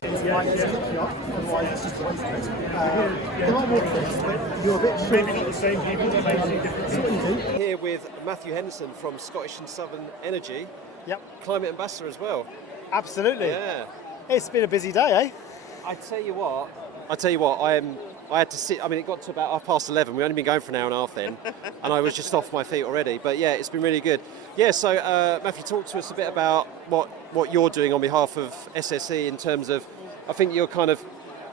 There are more things, but you're a bit short. Maybe not the same people, but maybe different. Here with Matthew Henderson from Scottish and Southern Energy. Yep, Climate Ambassador as well. absolutely. Yeah. It's been a busy day, eh? I tell you what, I had to sit, it got to about 11:30. We've only been going for an hour and a half then, and I was just off my feet already. But yeah, it's been really good. Yeah, so Matthew, talk to us a bit about what you're doing on behalf of SSE in terms of, I think you're kind of,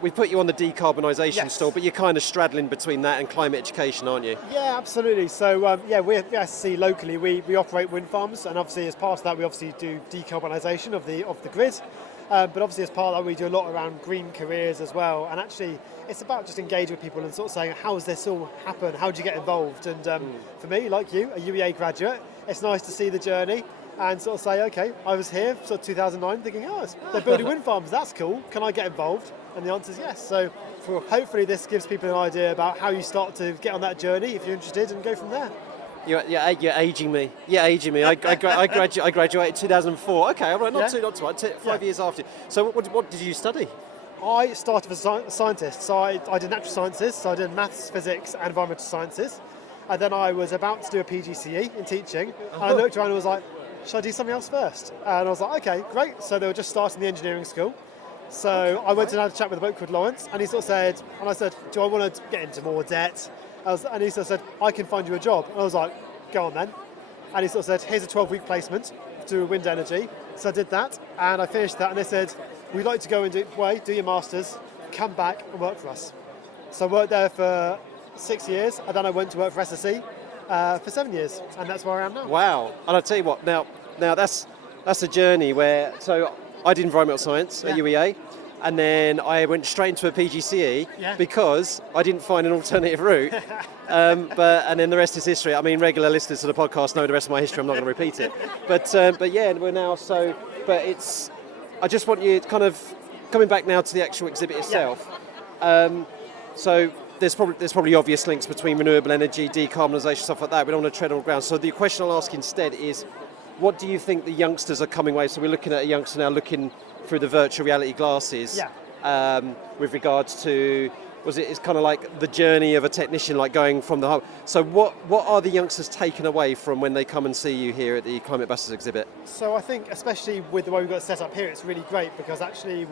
we put you on the decarbonisation stall, but you're kind of straddling between that and climate education, aren't you? Yeah, absolutely. So we're SSE locally. We operate wind farms, and obviously as part of that, we obviously do decarbonisation of the grid. But obviously as part of that, we do a lot around green careers as well. And actually, it's about just engaging with people and sort of saying, how does this all happen? How do you get involved? And for me, like you, a UEA graduate, it's nice to see the journey and sort of say, okay, I was here, sort of 2009, thinking, they're building wind farms, that's cool. Can I get involved? And the answer is yes. So hopefully this gives people an idea about how you start to get on that journey if you're interested and go from there. You're aging me. You're aging me. I graduated 2004. Okay, all right, not too. 5 years after. So what did you study? I started as a scientist. So I did natural sciences. So I did maths, physics, and environmental sciences. And then I was about to do a PGCE in teaching. And I looked around and was like, should I do something else first? And I was like, okay, great. So they were just starting the engineering school. So I went and had a chat with a bloke called Lawrence, and he sort of said, and I said, do I want to get into more debt? And he sort of said, I can find you a job. And I was like, go on then. And he sort of said, here's a 12-week placement to wind energy. So I did that, and I finished that, and they said, we'd like to go and do your masters, come back and work for us. So I worked there for 6 years, and then I went to work for SSE for 7 years, and that's where I am now. Wow. And I'll tell you what, now that's a journey where, so I did environmental science at UEA, and then I went straight into a PGCE because I didn't find an alternative route. And then the rest is history. I mean, regular listeners to the podcast know the rest of my history. I'm not going to repeat it. But yeah, we're now so. But it's. I just want you kind of coming back now to the actual exhibit itself. So there's probably obvious links between renewable energy, decarbonisation, stuff like that. We don't want to tread on ground. So the question I'll ask instead is, what do you think the youngsters are coming away? So we're looking at a youngster now looking through the virtual reality glasses with regards to, it's kind of like the journey of a technician, like going from the hub. So what are the youngsters taken away from when they come and see you here at the Climate Ambassadors exhibit? So I think, especially with the way we've got it set up here, it's really great because actually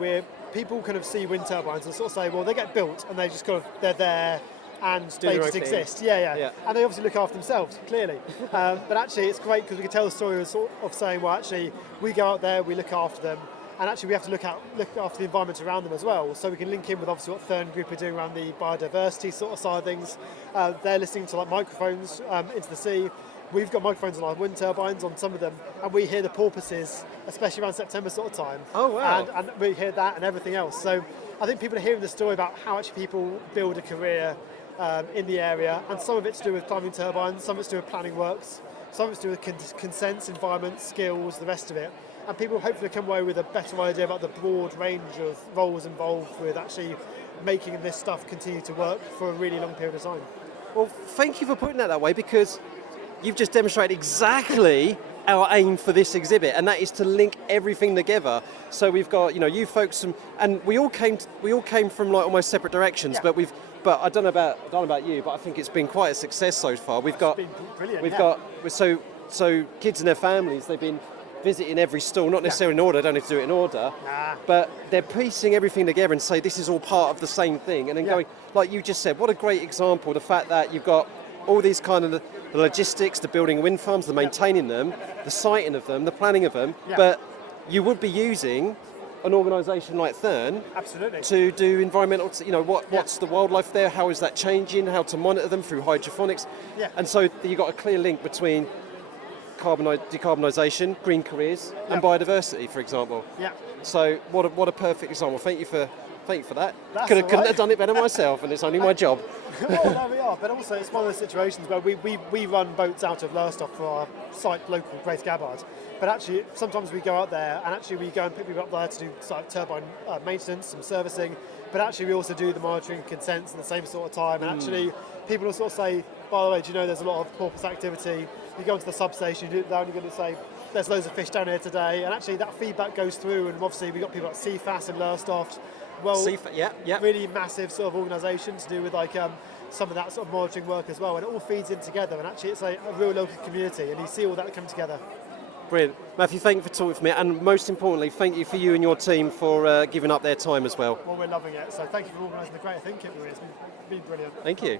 people kind of see wind turbines and sort of say, well, they get built and they just they're there and they just exist. Yeah. And they obviously look after themselves, clearly. But actually it's great because we can tell the story of saying, well, actually, we go out there, we look after them, and actually we have to look after the environment around them as well. So we can link in with obviously what Thurn Group are doing around the biodiversity sort of side of things. They're listening to like microphones into the sea. We've got microphones on our wind turbines on some of them, and we hear the porpoises, especially around September sort of time. Oh wow! And we hear that and everything else. So I think people are hearing the story about how actually people build a career in the area, and some of it's to do with climbing turbines, some of it's to do with planning works, some of it's to do with consents, environment, skills, the rest of it. And people hopefully come away with a better idea about the broad range of roles involved with actually making this stuff continue to work for a really long period of time. Well, thank you for putting that way, because you've just demonstrated exactly our aim for this exhibit, and that is to link everything together. So we've got, you folks, and we all came from like almost separate directions, but I don't know about you, but I think it's been quite a success so far. We've got so kids and their families, they've been visiting every stall, not necessarily in order, don't need to do it in order, but they're piecing everything together and say this is all part of the same thing, and then going, like you just said, what a great example, the fact that you've got all these kind of the logistics, the building wind farms, the maintaining them, the siting of them, the planning of them, but you would be using an organisation like Thurn to do environmental, what's the wildlife there, how is that changing, how to monitor them through hydroponics, and so you've got a clear link between decarbonisation, green careers, and biodiversity, for example. So what a perfect example. Thank you for that. Couldn't have done it better myself, and it's only my job. Well, there we are. But also, it's one of those situations where we run boats out of Lowestoft for our site local, Great Gabbard. But actually, sometimes we go out there, and actually we go and pick people up there to do turbine maintenance, some servicing. But actually, we also do the monitoring consents at the same sort of time. And actually, people will sort of say, by the way, do you know there's a lot of porpoise activity? You go into the substation, they're only going to say there's loads of fish down here today, and actually that feedback goes through, and obviously we've got people like CFAS and Lowestoft, really massive sort of organisation to do with like some of that sort of monitoring work as well, and it all feeds in together, and actually it's a real local community, and you see all that come together. Brilliant. Matthew, thank you for talking to me, and most importantly, thank you for you and your team for giving up their time as well. Well, we're loving it, so thank you for organising the great thing, Kit Marie. It's been brilliant. Thank you.